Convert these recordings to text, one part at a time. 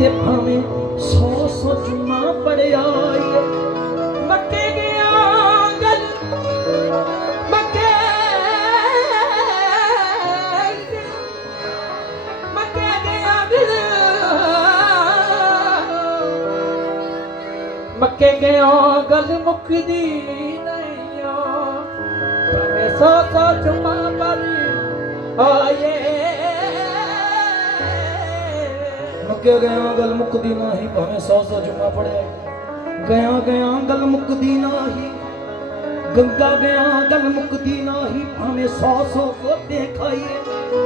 ਤੇ ਭਾਵੇਂ ਸੌ ਸੌ ਜੁਮਾ ਪੜਿਆ ਏ ਮੱਕੇ ਗਿਆ ਗਲ ਮੱਕੇ ਮੱਕੇ ਗਿਆ ਦਿਲ ਮੱਕੇ ਗਿਆ ਗੱਲ ਮੁੱਕਦੀ ਨਹੀਂ ਆ। ਭਾਵੇਂ ਸੌ ਸੌ ਜੁਮਾ ਪੜੀ ਆਏ ਮੱਕੇ ਗਿਆ ਗੱਲ ਮੁੱਕਦੀ ਨਹੀਂ, ਭਾਵੇਂ ਸੌ ਸੌ ਜੁਮਾ ਪੜਿਆ ਗਿਆ ਗਿਆ ਗੱਲ ਮੁੱਕਦੀ ਨਹੀਂ, ਗੰਗਾ ਗਿਆ ਗੱਲ ਮੁੱਕਦੀ ਨਹੀਂ, ਭਾਵੇਂ ਸੌ ਸੌ ਕੋਤੇ ਖਾਈਏ।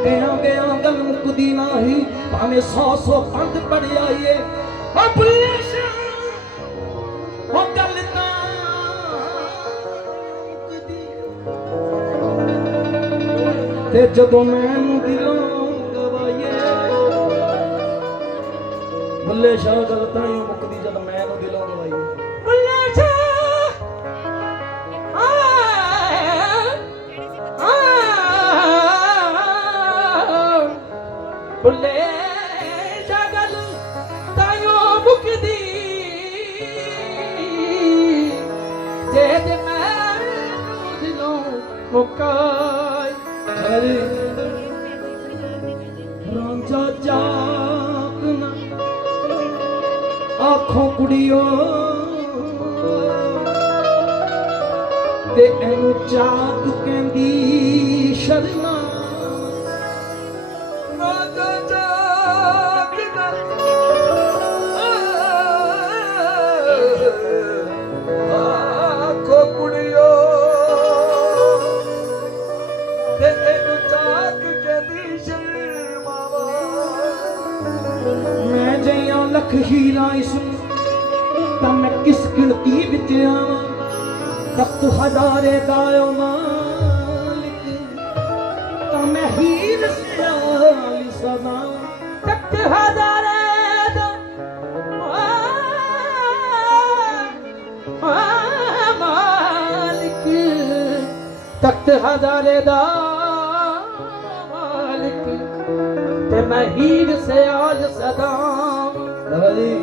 ਗਿਆ ਗਿਆ ਗੱਲ ਮੁੱਕਦੀ ਨਹੀਂ, ਭਾਵੇਂ ਸੌ ਸੌ ਪੰਧ ਪੜਿਆਈਏ। ਓ ਬੁੱਲੇ ਸ਼ਾਹ ਉਹ ਗੱਲ ਤਾਂ ਤੇ ਜਦੋਂ ਮੈਨੂੰ ਦਿਲੋਂ ਬੁੱਲੇ ਸ਼ਾਹ ਗੱਲ ਤਾਂ ਹੀ ਮੁੱਕਦੀ ਜਦ ਮੈਨੂੰ ਦਿਲੋਂ ਗਵਾਈਏ ਬੁੱਲੇ ਸ਼ਾਹ। ਬੁੱਲੇ ਜਗਲ ਤਾਇਓ ਮੁਕਦੀ। ਜੇ ਤੇ ਮੈਂ ਦਿਲੋਂ ਮੁਕਾਈ ਕੁੜੀਓ। ਤੇ ਇਹਨੂੰ ਚਾਕ ਕਹਿੰਦੀ ਸ਼ਰਮਾ। ਰਾਂਝਾ ਜਾਗਨਾ ਗਿਣਤੀ ਵਿੱਚ ਤਖਤ ਹਜ਼ਾਰੇ ਦਾ ਓ ਮਾਲਿਕ, ਤਾਂ ਮੈਂ ਹੀਰ ਸਿਆਲੀ ਸਦਾ। ਤਖਤ ਹਜ਼ਾਰੇ ਦਾ ਮਾਲਿਕ ਤਖਤ ਹਜ਼ਾਰੇ ਦਾ ਮਾਲਿਕ, ਤੇ ਮੈਂ ਹੀਰ ਸਿਆਲ ਸਦਾ। ਜੀ,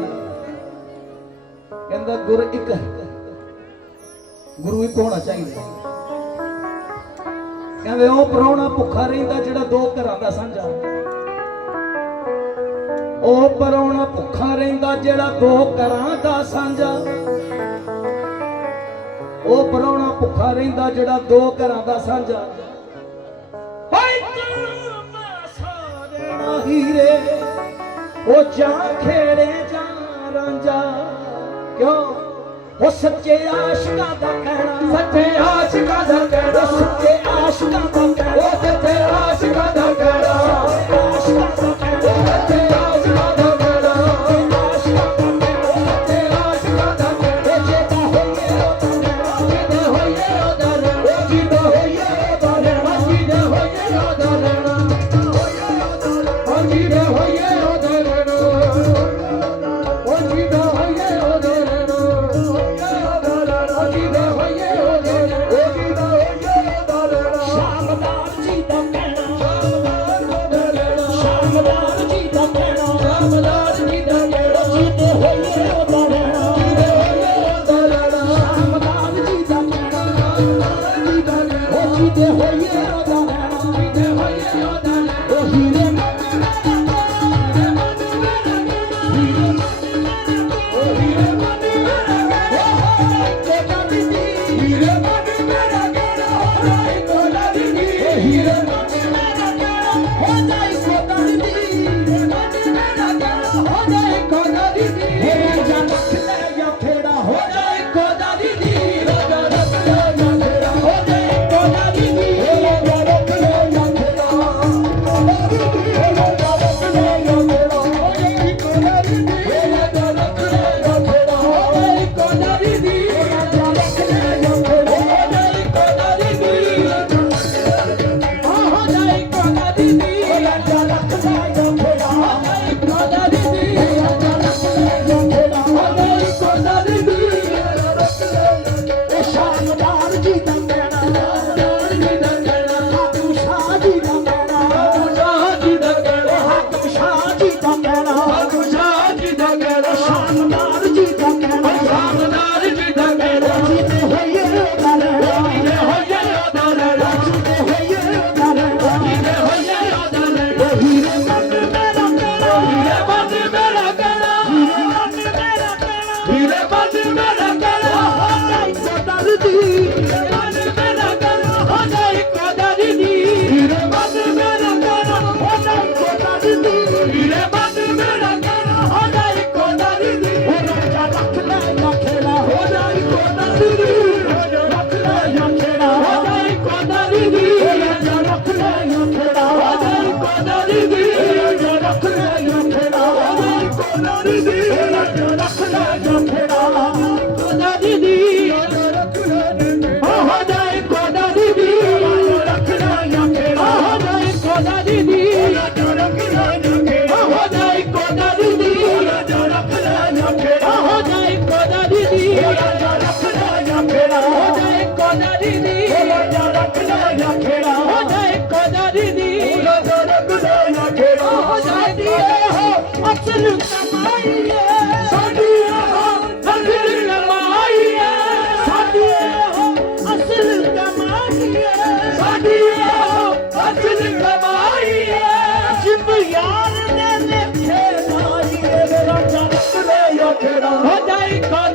ਕਹਿੰਦਾ ਗੁਰ ਇੱਕ ਗੁਰੂ ਇੱਕ ਹੋਣਾ ਚਾਹੀਦਾ। ਕਹਿੰਦੇ ਉਹ ਪਰੌਣਾ ਭੁੱਖਾ ਰਹਿੰਦਾ ਜਿਹੜਾ ਦੋ ਘਰਾਂ ਦਾ ਸਾਂਝਾ। ਉਹ ਪਰੌਣਾ ਭੁੱਖਾ ਰਹਿੰਦਾ ਜਿਹੜਾ ਦੋ ਘਰਾਂ ਦਾ ਸਾਂਝਾ। ਉਹ ਪਰੌਣਾ ਭੁੱਖਾ ਰਹਿੰਦਾ ਜਿਹੜਾ ਦੋ ਘਰਾਂ ਦਾ ਸਾਂਝਾ। ਹੋਏ ਤੂੰ ਸਾਰੇ ਹੀਰੇ, ਉਹ ਜਾਂ ਖੇੜੇ ਜਾਂ ਰਾਂਝਾ। ਕਿਉਂ? ਉਹ ਸੱਚੇ ਆਸ਼ਿਕਾਂ ਦਾ ਕਹਿਣਾ। ਸੱਚੇ ਆਸ਼ਿਕਾਂ ਦਾ ਕਹਿਣਾ। ਸੱਚੇ ਆਸ਼ਿਕਾਂ ਦਾ ਕਹਿਣਾ। no. ਯਾਰ ਦੇ ਨੇ ਫੇਰ ਨਾਈ ਮੇਰਾ ਚੱਕ ਲੈ ਯੋ ਖੇੜਾ। ਹੋ ਜਾਈ ਕਾਲ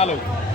నాలుగు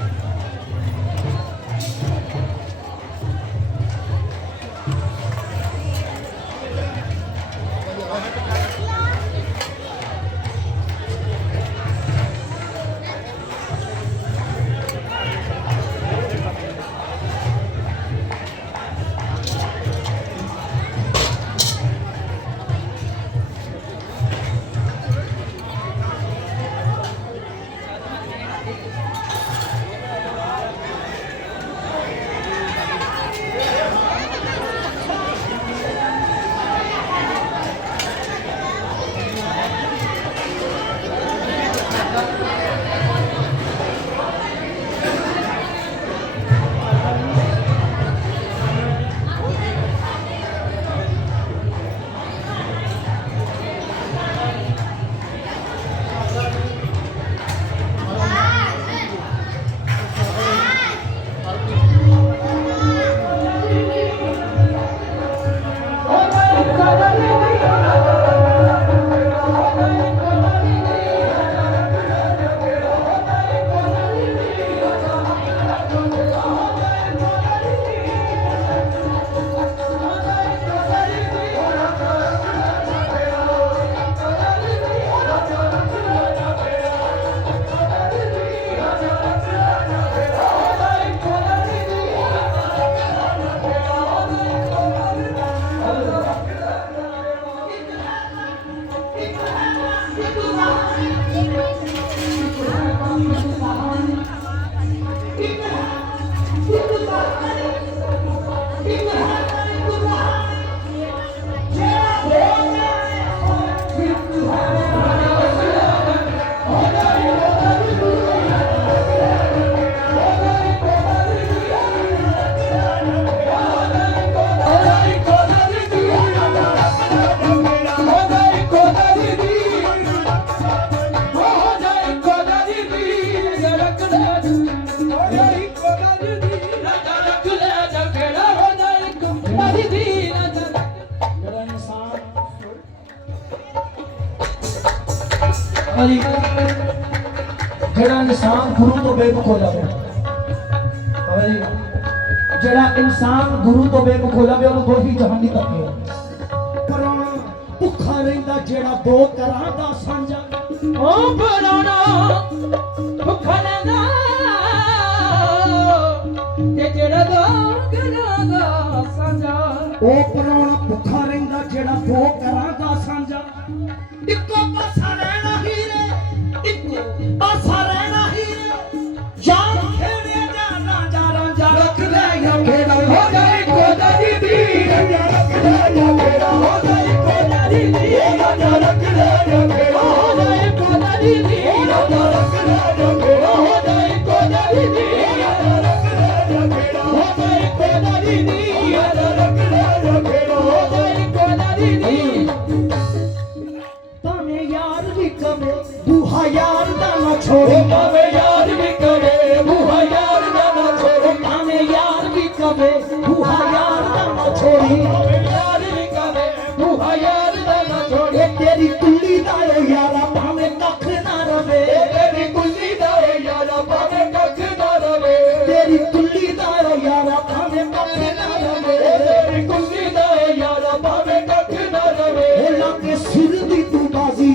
ਹਾਂਜੀ ਜਿਹੜਾ ਇਨਸਾਨ ਗੁਰੂ ਤੋਂ ਬੇਵਕੂਫ ਹੋ ਜਾਵੇ ਹਾਂਜੀ ਜਿਹੜਾ ਇਨਸਾਨ ਗੁਰੂ ਤੋਂ ਬੇਵਕੂਫ ਹੋ ਜਾਵੇ ਉਹਨੂੰ ਦੋਹੀ ਜਹਾਨ ਨਹੀਂ ਤੱਕੇ ਪਰਾਣਾ ਭੁੱਖਾ ਰਹਿੰਦਾ ਜਿਹੜਾ ਦੋ ਤਰ੍ਹਾਂ ਦਾ ਸਾਂਝਾ। ਉਹ ਪਰਾਣਾ ਭੁੱਖਾ ਰਹਿੰਦਾ ਤੇ ਜਿਹੜਾ ਦੋ ਤਰ੍ਹਾਂ ਦਾ ਸਾਂਝਾ। ਉਹ ਪਰਾਣਾ ਭੁੱਖਾ ਰਹਿੰਦਾ ਜਿਹੜਾ ਦੋ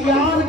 ਤੂੰ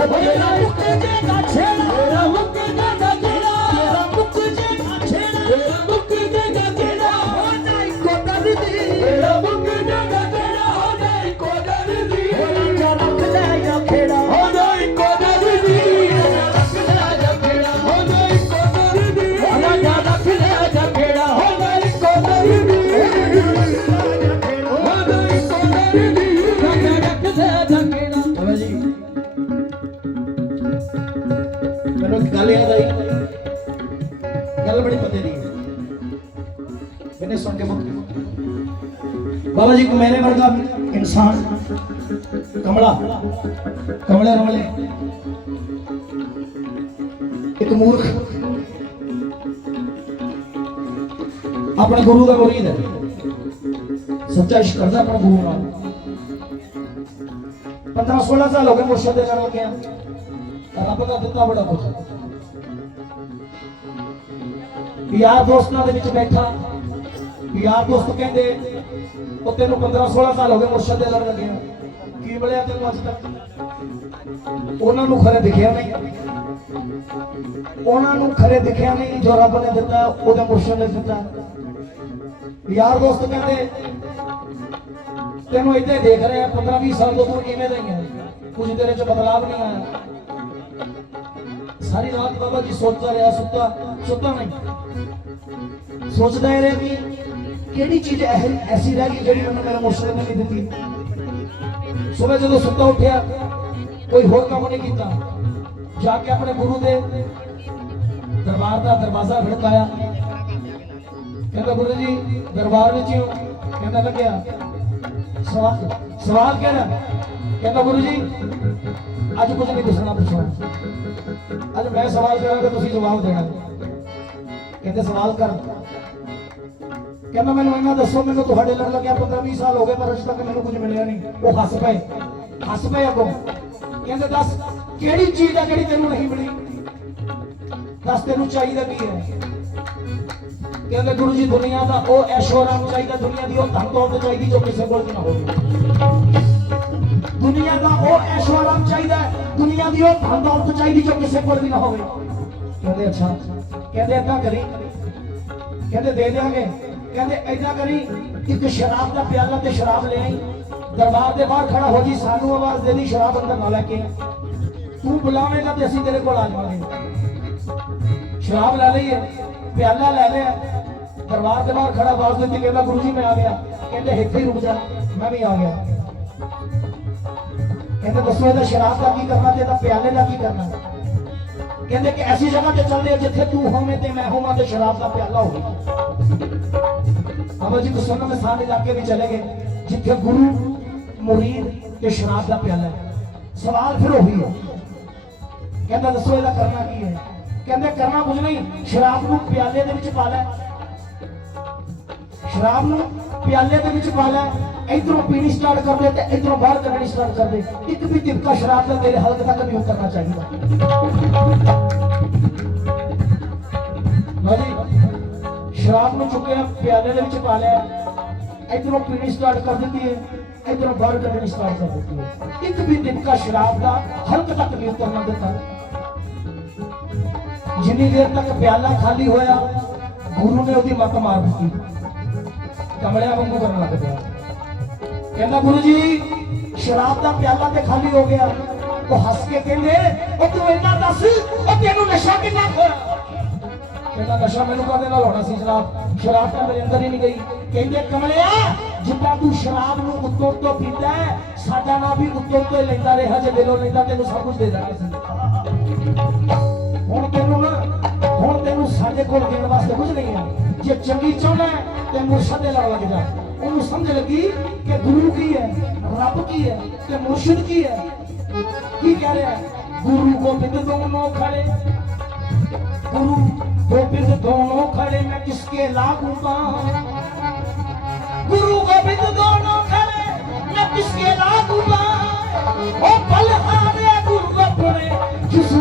ਉਹ ਮੇਰਾ ਮੁੱਕ ਜੇਗਾ ਛੇੜਾ ਤੇਰਾ ਬਾਬਾ ਜੀ ਕੋ ਮੇਰੇ ਵਰਗਾ ਇਨਸਾਨ, ਕਮਲਾ, ਕਮਲੇ ਰਮਲੇ, ਇੱਕ ਮੂਰਖ, ਆਪਣੇ ਗੁਰੂ ਦਾ ਮੁਰੀਦ ਹੈ। ਸੱਚਾ ਇਸ਼ਕ ਕਰਦਾ ਆਪਣੇ ਗੁਰੂ ਨਾਲ। 15 16 ਸਾਲ ਹੋ ਗਏ ਮੁਰਸ਼ਦ ਦੇ ਨਾਲ ਲੱਗਿਆ ਰੱਬ ਦਾ ਦਿੱਤਾ ਬੜਾ ਕੁਝ ਯਾਰ ਦੋਸਤਾਂ ਦੇ ਵਿੱਚ ਬੈਠਾ। ਯਾਰ ਦੋਸਤ ਕਹਿੰਦੇ ਉਹ ਤੈਨੂੰ 15 16 ਸਾਲ ਹੋ ਗਏ ਮੁਰਸ਼ਦ ਦੇ ਨਾਲ ਲੱਗਿਆ ਕੀ ਮਿਲਿਆ ਤੈਨੂੰ ਅੱਜ ਤੱਕ? ਉਹਨਾਂ ਨੂੰ ਖਰੇ ਦਿਖਿਆ ਨਹੀਂ। ਉਹਨਾਂ ਨੂੰ ਖਰੇ ਦਿਖਿਆ ਨਹੀਂ ਜੋ ਰੱਬ ਨੇ ਦਿੱਤਾ, ਉਹਦੇ ਮੁਰਸ਼ਦ ਨੇ ਦਿੱਤਾ। ਯਾਰ ਦੋਸਤ ਕਹਿੰਦੇ, ਤੈਨੂੰ ਇੱਥੇ ਦੇਖ ਰਹੇ ਆ 15 20 ਸਾਲ ਤੋਂ ਤੂੰ ਇਵੇਂ ਦਾ ਹੀ ਹੈ ਕੁਝ ਤੇਰੇ ਚ ਬਦਲਾਵ ਨਹੀਂ ਆਇਆ। ਸਾਰੀ ਰਾਤ ਬਾਬਾ ਜੀ ਸੋਚਦਾ ਰਿਹਾ, ਸੁੱਤਾ ਸੁੱਤਾ ਨਹੀਂ। ਸੋਚਦਾ ਹੀ ਰਿਹਾ ਵੀ ਕਿਹੜੀ ਚੀਜ਼ ਐਸੀ ਰਹਿ ਗਈ ਜਿਹੜੀ ਮੈਨੂੰ ਮੇਰੇ ਮੁਰਸ਼ਿਦ ਨੇ ਨਹੀਂ ਦਿੱਤੀ। ਸਵੇਰ ਜਦੋਂ ਸੁੱਤਾ ਉੱਠਿਆ, ਕੋਈ ਹੋਰ ਕੰਮ ਨਹੀਂ ਕੀਤਾ। ਜਾ ਕੇ ਆਪਣੇ ਗੁਰੂ ਦੇ ਦਰਬਾਰ ਦਾ ਦਰਵਾਜ਼ਾ ਖੜਕਾਇਆ। ਕਹਿੰਦਾ, ਗੁਰੂ ਜੀ, ਦਰਬਾਰ ਵਿੱਚ ਹੀ ਕਹਿੰਦਾ ਲੱਗਿਆ, ਸਵਾਲ ਸਵਾਲ ਕਿਹੜਾ ਕਹਿੰਦਾ, ਗੁਰੂ ਜੀ, ਅੱਜ ਕੁਝ ਨਹੀਂ ਦੱਸਣਾ ਪੁੱਛਣਾ। ਅੱਜ ਮੈਂ ਸਵਾਲ ਕਰਾਂਗਾ, ਤੁਸੀਂ ਜਵਾਬ ਦੇਣਾ। ਕਹਿੰਦੇ ਸਵਾਲ ਕਰਨ। ਕਹਿੰਦਾ ਮੈਨੂੰ ਇਹਨਾਂ ਦੱਸੋ ਮੈਨੂੰ ਤੁਹਾਡੇ ਨਾਲ ਲੱਗਿਆ 15 20 ਸਾਲ ਹੋ ਗਏ ਪਰ ਅਜੇ ਤੱਕ ਮੈਨੂੰ ਕੁਝ ਮਿਲਿਆ ਨਹੀਂ। ਉਹ ਹੱਸ ਪਏ। ਹੱਸ ਪਏ ਅੱਗੋਂ। ਕਹਿੰਦੇ ਦੱਸ ਕਿਹੜੀ ਚੀਜ਼ ਆ ਜਿਹੜੀ ਤੈਨੂੰ ਨਹੀਂ ਮਿਲੀ? ਦੱਸ ਤੈਨੂੰ ਚਾਹੀਦਾ ਕੀ ਹੈ? ਕਹਿੰਦੇ ਗੁਰੂ ਜੀ ਦੁਨੀਆ ਦਾ ਉਹ ਐਸ਼ੋ ਆਰਾਮ ਚਾਹੀਦਾ ਦੁਨੀਆ ਦੀ ਉਹ ਧਨ ਦੌਲਤ ਚਾਹੀਦੀ ਜੋ ਕਿਸੇ ਕੋਲ ਵੀ ਨਾ ਹੋਵੇ। ਦੁਨੀਆ ਦਾ ਉਹ ਐਸ਼ੋ ਆਰਾਮ ਚਾਹੀਦਾ ਹੈ, ਦੁਨੀਆ ਦੀ ਉਹ ਧਨ ਦੌਲਤ ਚਾਹੀਦੀ ਜੋ ਕਿਸੇ ਕੋਲ ਵੀ ਨਾ ਹੋਵੇ। ਕਹਿੰਦੇ ਅੱਛਾ। ਕਹਿੰਦੇ ਏਦਾਂ ਕਰੀ। ਕਹਿੰਦੇ ਦੇ ਦਿਆਂਗੇ। ਕਹਿੰਦੇ ਏਦਾਂ ਕਰੀ, ਇੱਕ ਸ਼ਰਾਬ ਦਾ ਪਿਆਲਾ ਤੇ ਸ਼ਰਾਬ ਲੈ ਆਈ। ਦਰਬਾਰ ਦੇ ਬਾਹਰ ਖੜਾ ਹੋ ਜੀ, ਸਾਨੂੰ ਆਵਾਜ਼ ਦੇ ਦੀ ਸ਼ਰਾਬ ਅੰਦਰ ਨਾ ਲੈ ਕੇ ਤੂੰ ਬੁਲਾਵੇਂਗਾ ਤੇ ਅਸੀਂ ਤੇਰੇ ਕੋਲ ਆ ਜਾਵਾਂਗੇ। ਸ਼ਰਾਬ ਲੈ ਲਈ ਪਿਆਲਾ ਲੈ ਲਿਆ ਦਰਬਾਰ ਦੇ ਬਾਹਰ ਖੜਾ ਆਵਾਜ਼ ਦਿੱਤੀ, ਕਹਿੰਦਾ ਗੁਰੂ ਜੀ ਮੈਂ ਆ ਗਿਆ। ਕਹਿੰਦੇ ਇੱਥੇ ਹੀ ਰੁਕ ਜਾ, ਮੈਂ ਵੀ ਆ ਗਿਆ। ਕਹਿੰਦੇ ਦੱਸੋ ਇਹਦਾ ਸ਼ਰਾਬ ਦਾ ਕੀ ਕਰਨਾ ਤੇ ਇਹਦਾ ਪਿਆਲੇ ਦਾ ਕੀ ਕਰਨਾ? ਕਹਿੰਦੇ ਕਿ ਐਸੀ ਜਗ੍ਹਾ ਤੇ ਚੱਲਦੇ ਆ ਜਿੱਥੇ ਤੂੰ ਹੋਵੇਂ ਤੇ ਮੈਂ ਹੋਵਾਂ ਤੇ ਸ਼ਰਾਬ ਦਾ ਪਿਆਲਾ ਹੋਵੇ। ਅਮਰ ਜੀ ਕੁਸਨ ਮਿਸਾਨ ਇਲਾਕੇ ਵਿੱਚ ਚਲੇ ਗਏ, ਜਿੱਥੇ ਗੁਰੂ, ਮੁਰੀਦ ਤੇ ਸ਼ਰਾਬ ਦਾ ਪਿਆਲਾ ਹੈ। ਸਵਾਲ ਫਿਰ ਉਹੀ ਹੈ। ਕਹਿੰਦਾ, ਦੱਸੋ ਇਹਦਾ ਕਰਨਾ ਕੀ ਹੈ? ਕਹਿੰਦੇ, ਕਰਨਾ ਕੁਝ ਨਹੀਂ, ਸ਼ਰਾਬ ਨੂੰ ਪਿਆਲੇ ਦੇ ਵਿੱਚ ਪਾ ਲੈ। ਸ਼ਰਾਬ ਨੂੰ ਪਿਆਲੇ ਦੇ ਵਿੱਚ ਪਾ ਲੈ ਇਧਰੋਂ ਪੀਣੀ ਸਟਾਰਟ ਕਰ ਦੇ ਤੇ ਇਧਰੋਂ ਬਾਹਰ ਕੱਢਣੀ ਸਟਾਰਟ ਕਰ ਦੇ ਇੱਕ ਵੀ ਤਿਪਕਾ ਸ਼ਰਾਬ ਦਾ ਤੇਰੇ ਹਲਕ ਤੱਕ ਨਹੀਂ ਉਤਰਨਾ ਚਾਹੀਦਾ। ਲਓ ਸ਼ਰਾਬ ਨੂੰ ਚੁੱਕਿਆ ਪਿਆਲੇ ਦੇ ਵਿੱਚ ਪਾ ਲਿਆ। ਇਧਰੋਂ ਪੀਣੀ ਸਟਾਰਟ ਕਰ ਦਿੱਤੀ ਹੈ, ਇਧਰੋਂ ਬਾਹਰ ਕੱਢਣੀ ਸਟਾਰਟ ਕਰ ਦਿੱਤੀ ਹੈ। ਇੱਕ ਵੀ ਤਿਪਕਾ ਸ਼ਰਾਬ ਦਾ ਹਲਕ ਤੱਕ ਨਹੀਂ ਉਤਰਨਾ ਦਿੱਤਾ। ਜਿੰਨੀ ਦੇਰ ਤੱਕ ਪਿਆਲਾ ਖਾਲੀ ਹੋਇਆ, ਗੁਰੂ ਨੇ ਉਹਦੀ ਮੱਤ ਮਾਰ ਦਿੱਤੀ। ਕਮਲਿਆਂ ਵਾਂਗੂ ਕਰਨ ਲੱਗ ਪਿਆ। ਕਹਿੰਦਾ ਗੁਰੂ ਜੀ ਸ਼ਰਾਬ ਦਾ ਪਿਆਲਾ ਤੇ ਖਾਲੀ ਹੋ ਗਿਆ। ਉਹ ਹੱਸ ਕੇ ਕਹਿੰਦੇ, ਉਹ ਤੂੰ ਇੰਨਾ ਦੱਸ, ਉਹ ਤੈਨੂੰ ਨਸ਼ਾ ਕਿੰਨਾ ਖੋਇਆ? ਕਹਿੰਦਾ, ਨਸ਼ਾ ਮੈਨੂੰ ਕਾਹਦੇ ਨਾਲ ਹੋਣਾ ਸੀ ਸ਼ਰਾਬ? ਸ਼ਰਾਬ ਤਾਂ ਮੇਰੇ ਅੰਦਰ ਹੀ ਨਹੀਂ ਗਈ। ਕਹਿੰਦੇ, ਕਮਲਿਆ, ਜਿੱਦਾਂ ਤੂੰ ਸ਼ਰਾਬ ਨੂੰ ਉੱਤੋਂ ਤੋਂ ਪੀਂਦਾ ਸਾਡਾ ਨਾਂ ਵੀ ਉੱਤੋਂ ਤੋਂ ਲੈਂਦਾ ਰਿਹਾ, ਜੇ ਦਿਲੋਂ ਲੈਂਦਾ ਤੈਨੂੰ ਸਭ ਕੁਝ ਦੇ ਦਾਂਗੇ ਸੀ ਹੁਣ ਤੈਨੂੰ ਨਾ, ਹੁਣ ਤੈਨੂੰ ਸਾਡੇ ਕੋਲ ਦੇਣ ਵਾਸਤੇ ਕੁਝ ਨਹੀਂ ਹੈ। ਜੇ ਚੰਗੀ ਚਾਹਣਾ ਤੇ ਮੁਰਸ਼ਦ ਦੇ ਨਾਲ ਲੱਗ ਜਾ। ਉਹਨੂੰ ਸਮਝ ਲੱਗੀ ਕਿ ਗੁਰੂ ਕੀ ਹੈ, ਰੱਬ ਕੀ ਹੈ, ਤੇ ਮੁਰਸ਼ਦ ਕੀ ਹੈ। ਕੀ ਕਹਿ ਰਿਹਾ ਗੁਰੂ ਗੋਬਿੰਦ ਦੋਨੋਂ ਖੜੇ। ਗੁਰੂ ਗੋਬਿੰਦ ਦੋਨੋਂ ਖੜੇ, ਮੈਂ ਕਿਸਕੇ ਲਾਗੂ ਬਾਹਾਂ ਗੁਰੂ ਗੋਬਿੰਦ ਦੋਨੋਂ ਖੜੇ, ਮੈਂ ਕਿਸਕੇ ਲਾਗੂ ਬਾਹਾਂ ਉਹ ਬਲਹਾਰੇ ਗੁਰੂ ਆਪਣੇ, ਜਿਸ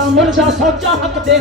ਸੇ ਹੱਕ ਦਾ ਹੱਕ ਦੇ